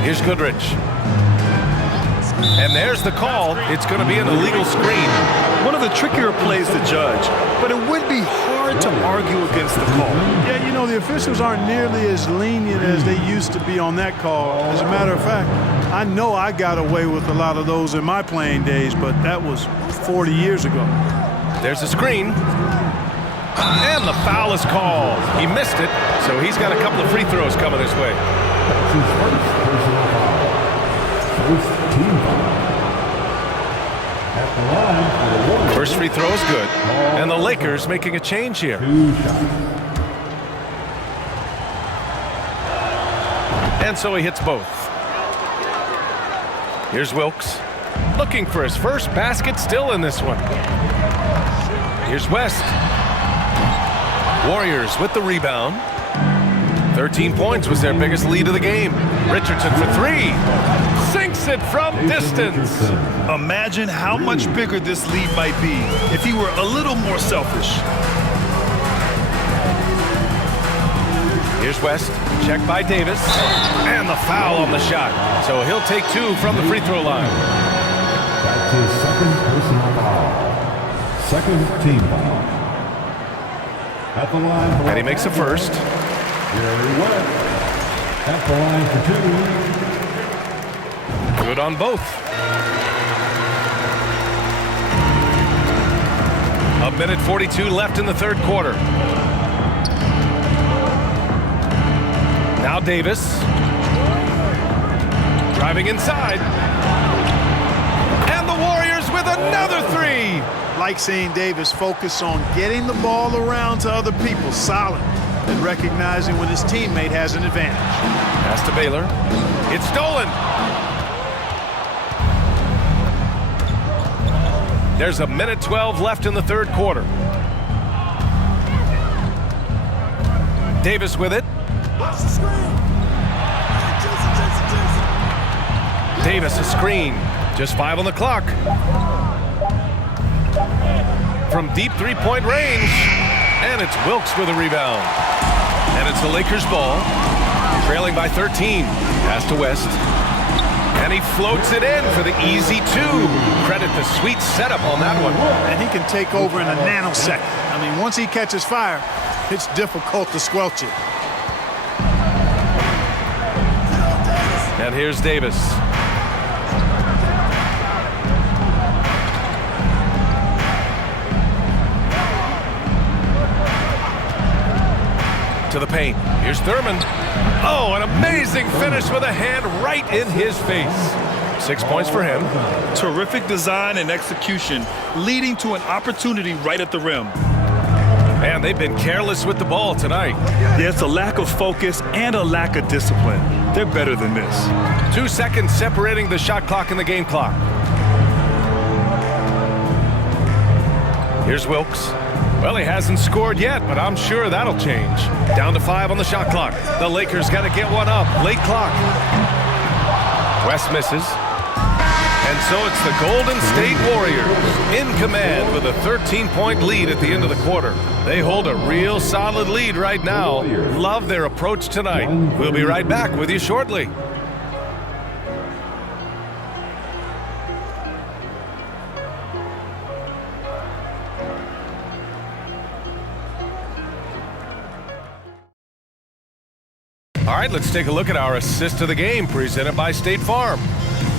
Here's Goodrich. And there's the call. It's going to be an illegal screen. One of the trickier plays to judge, but it would be hard to argue against the call. Yeah, you know, the officials aren't nearly as lenient as they used to be on that call. As a matter of fact, I know I got away with a lot of those in my playing days, but that was 40 years ago. There's a screen. And the foul is called. He missed it, so he's got a couple of free throws coming his way. That's his first personal foul. First team foul. At the line for the Warriors. First free throw is good. And the Lakers making a change here. 2 shots. And so he hits both. Here's Wilkes. Looking for his first basket still in this one. Here's West. Warriors with the rebound. 13 points was their biggest lead of the game. Richardson for 3. Sinks it from distance. Imagine how much bigger this lead might be if he were a little more selfish. Here's West. Check by Davis. And the foul on the shot. So he'll take 2 from the free throw line. That's his second personal foul. Second team foul. At the line for And he makes the first. Jerry West. At the line for 2. Good on both. A minute 42 left in the third quarter. Now Davis. Driving inside. And the Warriors with another 3. Like seeing Davis focus on getting the ball around to other people, solid, and recognizing when his teammate has an advantage. Pass to Baylor. It's stolen. There's a minute 12 left in the third quarter. Davis with it. Davis a screen. Just 5 on the clock. From deep three-point range. And it's Wilkes with a rebound. And it's the Lakers ball. Trailing by 13. Pass to West. And he floats it in for the easy 2. Credit the sweet setup on that one. And he can take over in a nanosecond. I mean, once he catches fire, it's difficult to squelch it. And here's Davis. To the paint. Here's Thurman. Oh, an amazing finish with a hand right in his face. 6 points for him. Terrific design and execution, leading to an opportunity right at the rim. Man, they've been careless with the ball tonight. Yeah, it's a lack of focus and a lack of discipline. They're better than this. 2 seconds separating the shot clock and the game clock. Here's Wilkes. Well, he hasn't scored yet, but I'm sure that'll change. Down to 5 on the shot clock. The Lakers got to get one up. Late clock. West misses. And so it's the Golden State Warriors in command with a 13-point lead at the end of the quarter. They hold a real solid lead right now. Love their approach tonight. We'll be right back with you shortly. All right, let's take a look at our assist of the game presented by State Farm.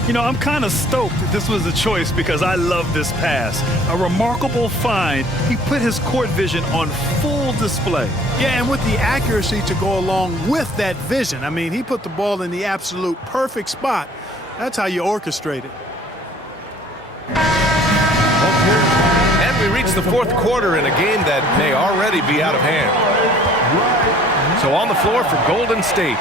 You know, I'm kind of stoked that this was a choice because I love this pass. A remarkable find. He put his court vision on full display. Yeah, and with the accuracy to go along with that vision. I mean, he put the ball in the absolute perfect spot. That's how you orchestrate it. And we reach the fourth quarter in a game that may already be out of hand. So on the floor for Golden State.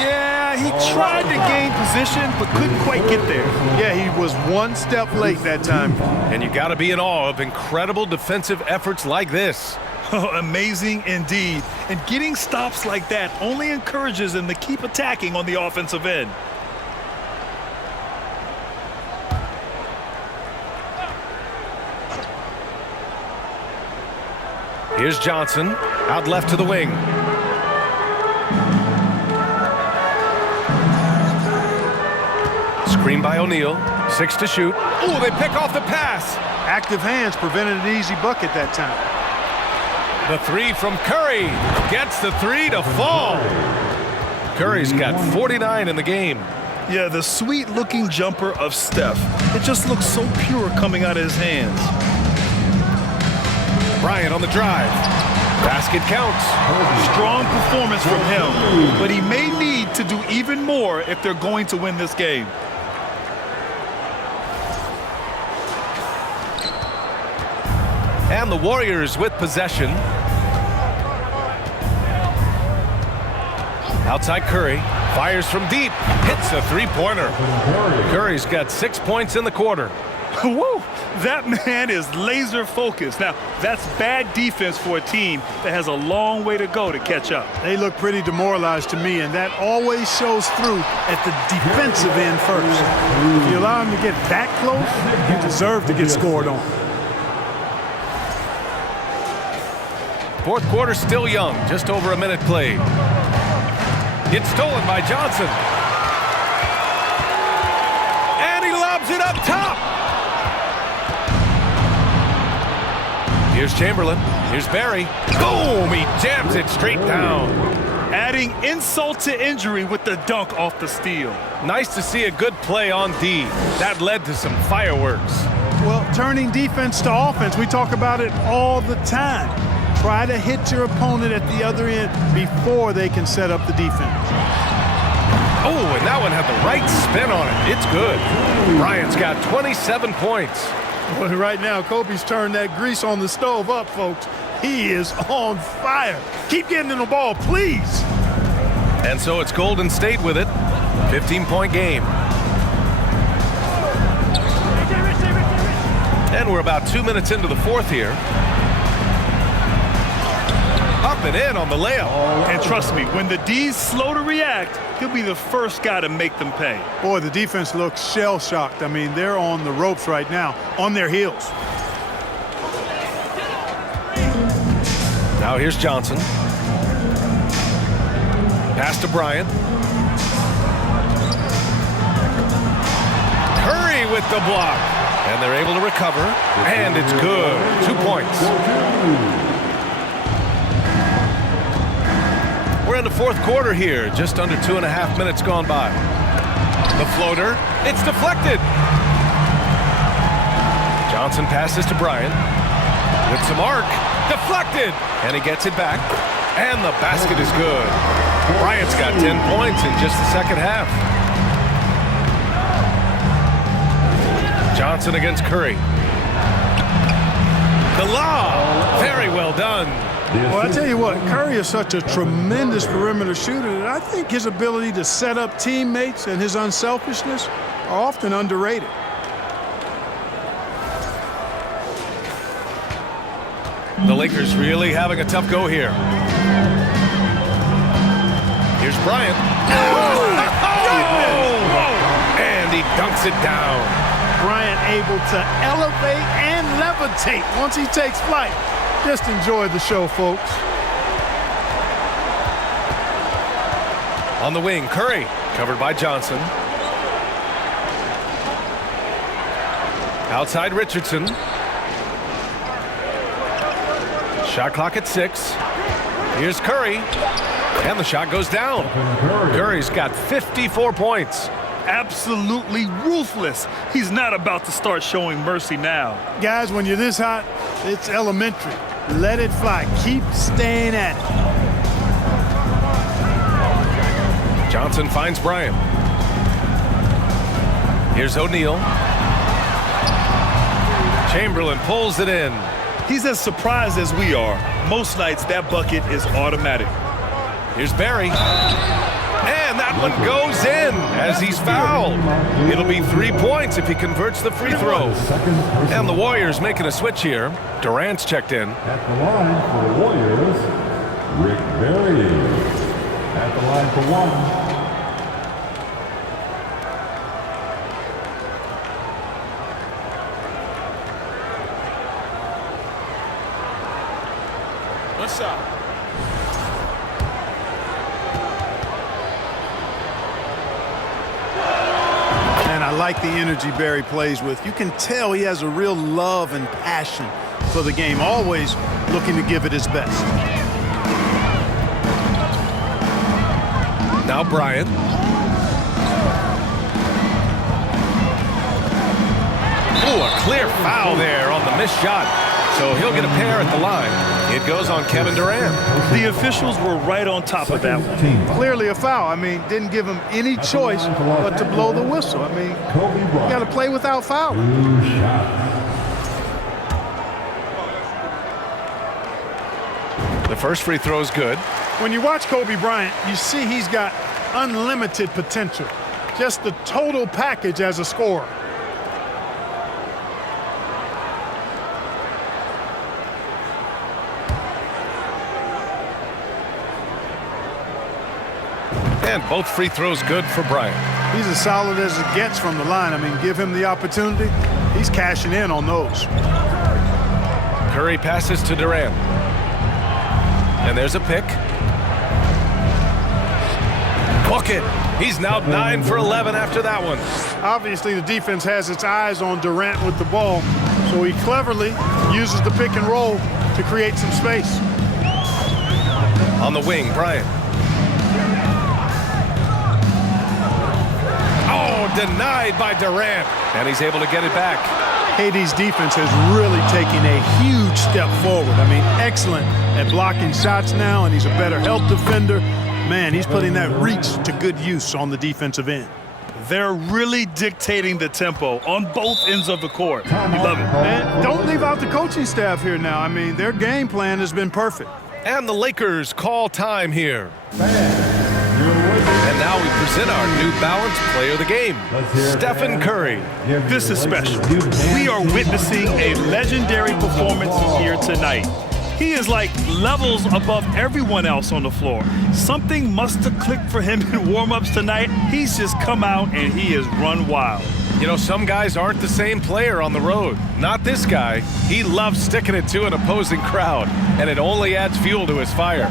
Yeah, he tried to gain position, but couldn't quite get there. Yeah, he was one step late that time. And you got to be in awe of incredible defensive efforts like this. Oh, amazing indeed. And getting stops like that only encourages them to keep attacking on the offensive end. Here's Johnson, out left to the wing. Screen by O'Neal, 6 to shoot. Ooh, they pick off the pass. Active hands prevented an easy bucket that time. The 3 from Curry gets the 3 to fall. Curry's got 49 in the game. Yeah, the sweet-looking jumper of Steph. It just looks so pure coming out of his hands. Bryant on the drive. Basket counts. Strong performance from him, but he may need to do even more if they're going to win this game. And the Warriors with possession. Outside Curry. Fires from deep. Hits a three-pointer. Curry's got 6 points in the quarter. Woo! That man is laser focused. Now, that's bad defense for a team that has a long way to go to catch up. They look pretty demoralized to me, and that always shows through at the defensive end first. If you allow them to get that close, you deserve to get scored on. Fourth quarter still young, just over a minute played. It's stolen by Johnson. And he lobs it up top. Here's Chamberlain. Here's Barry. Boom! He jams it straight down. Adding insult to injury with the dunk off the steal. Nice to see a good play on D. That led to some fireworks. Well, turning defense to offense, we talk about it all the time. Try to hit your opponent at the other end before they can set up the defense. Oh, and that one had the right spin on it. It's good. Bryant's got 27 points. Well, right now, Kobe's turned that grease on the stove up, folks. He is on fire. Keep getting in the ball, please. And so it's Golden State with it. 15-point game. And we're about 2 minutes into the fourth here. Up and in on the layup. And trust me, when the D's slow to react, he'll be the first guy to make them pay. Boy, the defense looks shell-shocked. I mean, they're on the ropes right now, on their heels. Now here's Johnson. Pass to Bryant. Curry with the block. And they're able to recover. And it's good. 2 points. We're in the fourth quarter here. Just under 2.5 minutes gone by. The floater. It's deflected. Johnson passes to Bryant. With some arc. Deflected. And he gets it back. And the basket is good. Bryant's got 10 points in just the second half. Johnson against Curry. The lob. Very well done. Well, I tell you what, Curry is such a tremendous perimeter shooter that I think his ability to set up teammates and his unselfishness are often underrated. The Lakers really having a tough go here. Here's Bryant. And he dunks it down. Bryant able to elevate and levitate once he takes flight. Just enjoy the show, folks. On the wing, Curry, covered by Johnson. Outside Richardson. Shot clock at 6. Here's Curry. And the shot goes down. Curry's got 54 points. Absolutely ruthless. He's not about to start showing mercy now. Guys, when you're this hot, it's elementary. Let it fly. Keep staying at it. Johnson finds Bryant. Here's O'Neal. Chamberlain pulls it in. He's as surprised as we are. Most nights, that bucket is automatic. Here's Barry. And that one goes in as he's fouled. It'll be 3 points if he converts the free throw. And the Warriors making a switch here. Durant's checked in. At the line for the Warriors, Rick Barry. At the line for 1. What's up? And I like the energy Barry plays with. You can tell he has a real love and passion for the game, always looking to give it his best. Now Bryant. Ooh, a clear foul there on the missed shot. So he'll get a pair at the line. It goes on Kevin Durant. The officials were right on top of that one. Clearly a foul. I mean, didn't give him any choice but to blow the whistle. I mean, you got to play without foul. The first free throw is good. When you watch Kobe Bryant, you see he's got unlimited potential. Just the total package as a scorer. And both free throws good for Bryant. He's as solid as it gets from the line. I mean, give him the opportunity. He's cashing in on those. Curry passes to Durant. And there's a pick. Book it. He's now 9 for 11 after that one. Obviously, the defense has its eyes on Durant with the ball, so he cleverly uses the pick and roll to create some space. On the wing, Bryant. Denied by Durant, and he's able to get it back. KD's defense has really taken a huge step forward. I mean, excellent at blocking shots now, and he's a better help defender. Man, he's putting that reach to good use on the defensive end. They're really dictating the tempo on both ends of the court. We love it. And don't leave out the coaching staff here now. I mean, their game plan has been perfect. And the Lakers call time here. And now we present our New Balance Player of the Game, Stephen Curry. This is special. We are witnessing a legendary performance here tonight. He is like levels above everyone else on the floor. Something must have clicked for him in warm-ups tonight. He's just come out and he has run wild. You know, some guys aren't the same player on the road. Not this guy. He loves sticking it to an opposing crowd, and it only adds fuel to his fire.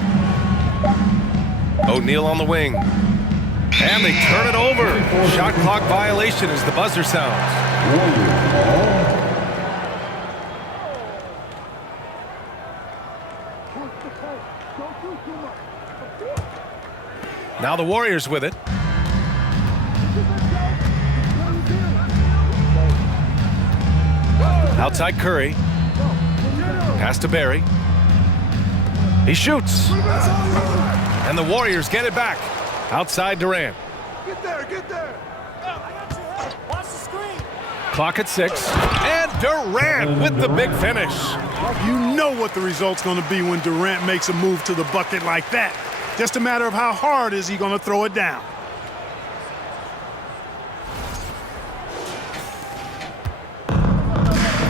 O'Neal on the wing. And they turn it over. Shot clock violation as the buzzer sounds. Now the Warriors with it. Outside Curry. Pass to Barry. He shoots. And the Warriors get it back. Outside Durant. Get there, get there. Watch the screen. Clock at 6. And Durant with the big finish. You know what the result's going to be when Durant makes a move to the bucket like that. Just a matter of how hard is he going to throw it down.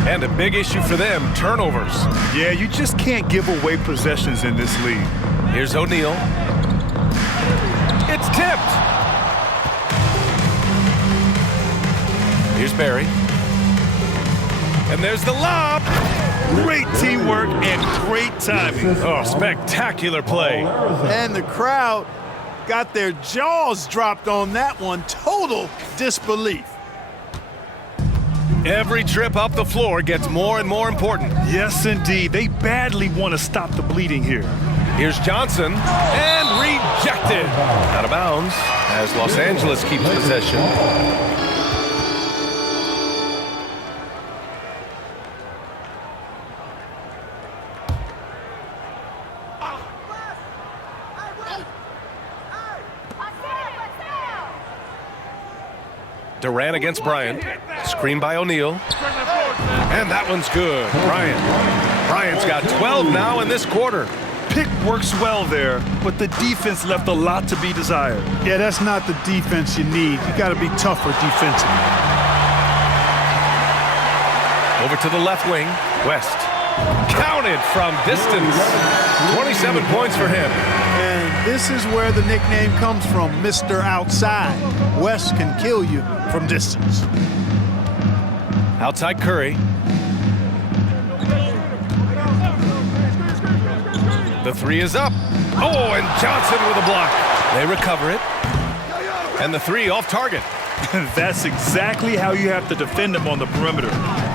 And a big issue for them, turnovers. Yeah, you just can't give away possessions in this league. Here's O'Neal. It's tipped. Here's Barry. And there's the lob. Great teamwork and great timing. Oh, spectacular play. And the crowd got their jaws dropped on that one. Total disbelief. Every trip up the floor gets more and more important. Yes, indeed. They badly want to stop the bleeding here. Here's Johnson, and rejected. Out of bounds as Los Angeles keeps possession. Durant against Bryant. Screen by O'Neal. And that one's good. Bryant's got 12 now in this quarter. Pick works well there, but the defense left a lot to be desired. Yeah, that's not the defense you need. You got to be tougher defensively. Over to the left wing. West. Counted from distance. 27 points for him. And this is where the nickname comes from, Mr. Outside. West can kill you from distance. Outside Curry. The three is up. Oh, and Johnson with a block. They recover it. And the three off target. That's exactly how you have to defend him on the perimeter.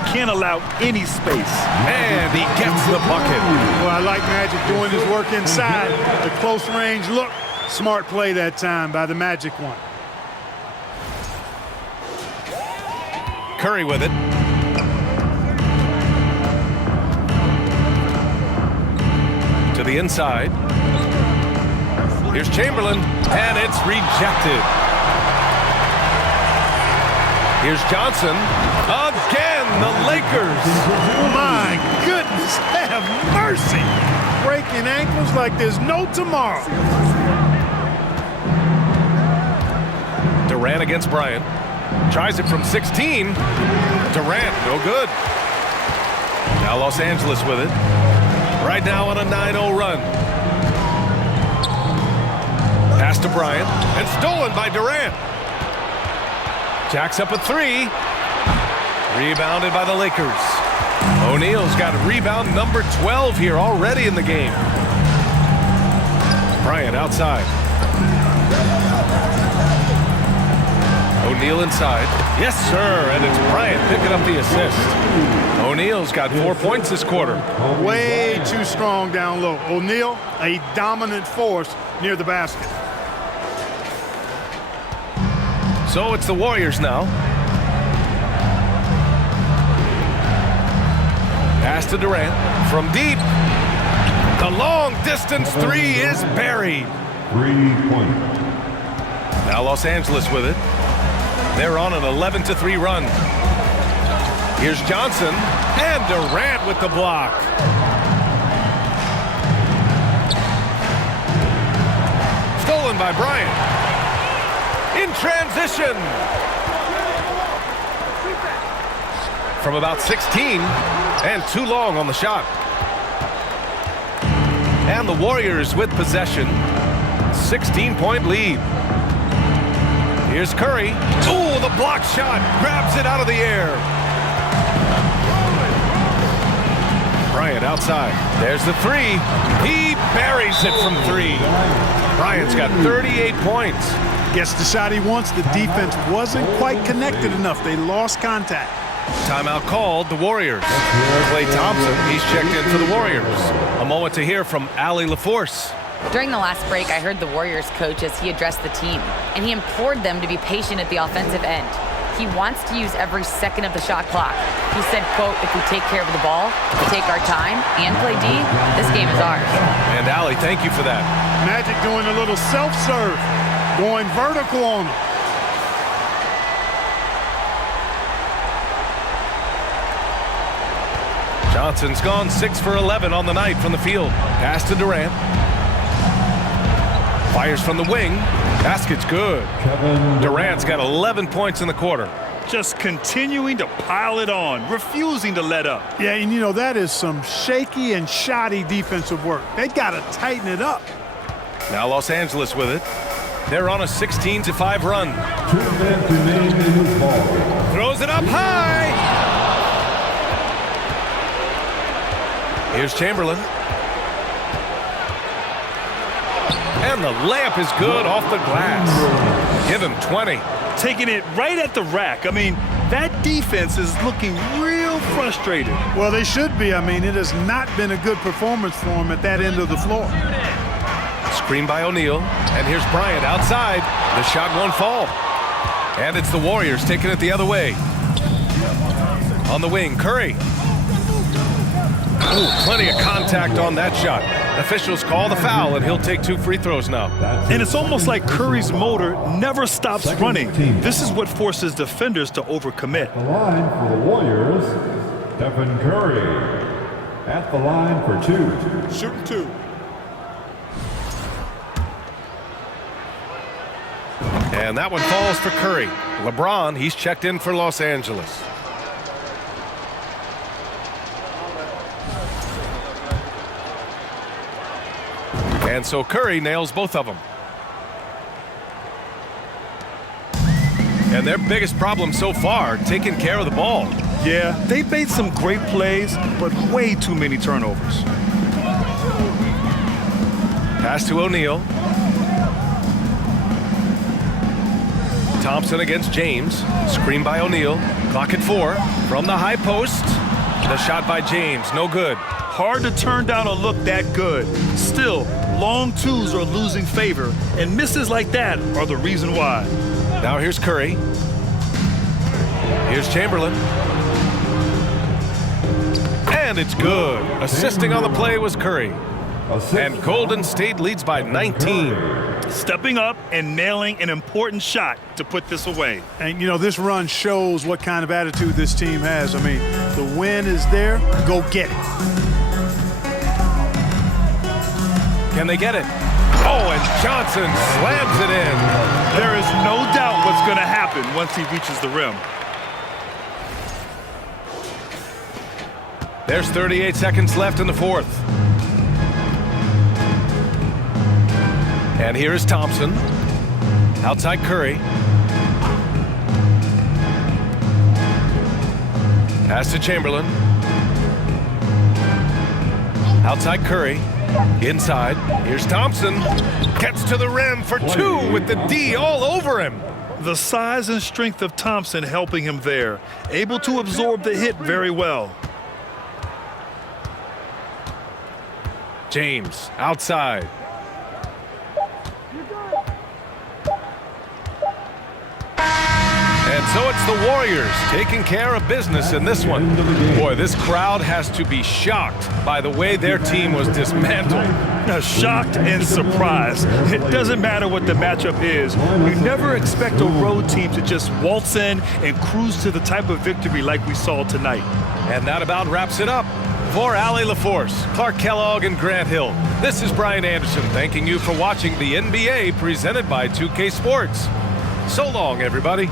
Can't allow any space. And he gets the bucket. Well, I like Magic doing his work inside. The close range look. Smart play that time by the Magic one. Curry with it. To the inside. Here's Chamberlain, and it's rejected. Here's Johnson. Again, the Lakers. My goodness, have mercy. Breaking ankles like there's no tomorrow. Durant against Bryant. Tries it from 16. Durant, no good. Now Los Angeles with it. Right now on a 9-0 run. Pass to Bryant, and stolen by Durant. Jacks up a three. Rebounded by the Lakers. O'Neal's got rebound number 12 here already in the game. Bryant outside. O'Neal inside. Yes, sir, and it's Bryant picking up the assist. O'Neal's got 4 points this quarter. Way too strong down low. O'Neal, a dominant force near the basket. So it's the Warriors now. Pass to Durant from deep. The long distance three is buried. 3-point. Now Los Angeles with it. They're on an 11-3 run. Here's Johnson, and Durant with the block. Stolen by Bryant. In transition. From about 16, and too long on the shot. And the Warriors with possession. 16-point lead. Here's Curry. Ooh, the block shot. Grabs it out of the air. Bryant outside. There's the three. He buries it from three. Bryant's got 38 points. Gets the shot he wants. The defense wasn't quite connected enough. They lost contact. Timeout called, the Warriors. Klay Thompson, he's checked in for the Warriors. A moment to hear from Allie LaForce. During the last break, I heard the Warriors coach as he addressed the team, and he implored them to be patient at the offensive end. He wants to use every second of the shot clock. He said, quote, if we take care of the ball, take our time, and play D, this game is ours. And Allie, thank you for that. Magic doing a little self-serve, going vertical on him. Johnson's gone 6 for 11 on the night from the field. Pass to Durant. Fires from the wing. Basket's good. Durant's got 11 points in the quarter. Just continuing to pile it on, refusing to let up. Yeah, and you know, that is some shaky and shoddy defensive work. They got to tighten it up. Now Los Angeles with it. They're on a 16-5 run. Throws it up high. Here's Chamberlain. And the layup is good off the glass. Give him 20. Taking it right at the rack. I mean, that defense is looking real frustrated. Well, they should be. I mean, it has not been a good performance for them at that end of the floor. Screen by O'Neal. And here's Bryant outside. The shot won't fall. And it's the Warriors taking it the other way. On the wing, Curry. Ooh, plenty of contact on that shot. Officials call the foul, and he'll take 2 free throws now. And it's almost like Curry's motor never stops running. This is what forces defenders to overcommit. The line for the Warriors, Stephen Curry. At the line for 2. Shooting 2. And that one falls for Curry. LeBron, he's checked in for Los Angeles. And so Curry nails both of them. And their biggest problem so far, taking care of the ball. Yeah, they made some great plays, but way too many turnovers. Pass to O'Neal. Thompson against James. Screen by O'Neal. Clock at 4. From the high post. The shot by James, no good. Hard to turn down a look that good. Still, long twos are losing favor, and misses like that are the reason why. Now here's Curry. Here's Chamberlain. And it's good. Assisting on the play was Curry. And Golden State leads by 19. Stepping up and nailing an important shot to put this away. And, you know, this run shows what kind of attitude this team has. I mean, the win is there. Go get it. Can they get it? Oh, and Johnson slams it in. There is no doubt what's going to happen once he reaches the rim. There's 38 seconds left in the fourth. And here is Thompson. Outside Curry. Pass to Chamberlain. Outside Curry. Inside. Here's Thompson. Gets to the rim for 2 with the D all over him. The size and strength of Thompson helping him there. Able to absorb the hit very well. James outside. And so it's the Warriors taking care of business in this one. Boy, this crowd has to be shocked by the way their team was dismantled. Shocked and surprised. It doesn't matter what the matchup is. You never expect a road team to just waltz in and cruise to the type of victory like we saw tonight. And that about wraps it up. For Allie LaForce, Clark Kellogg, and Grant Hill, this is Brian Anderson thanking you for watching the NBA presented by 2K Sports. So long, everybody.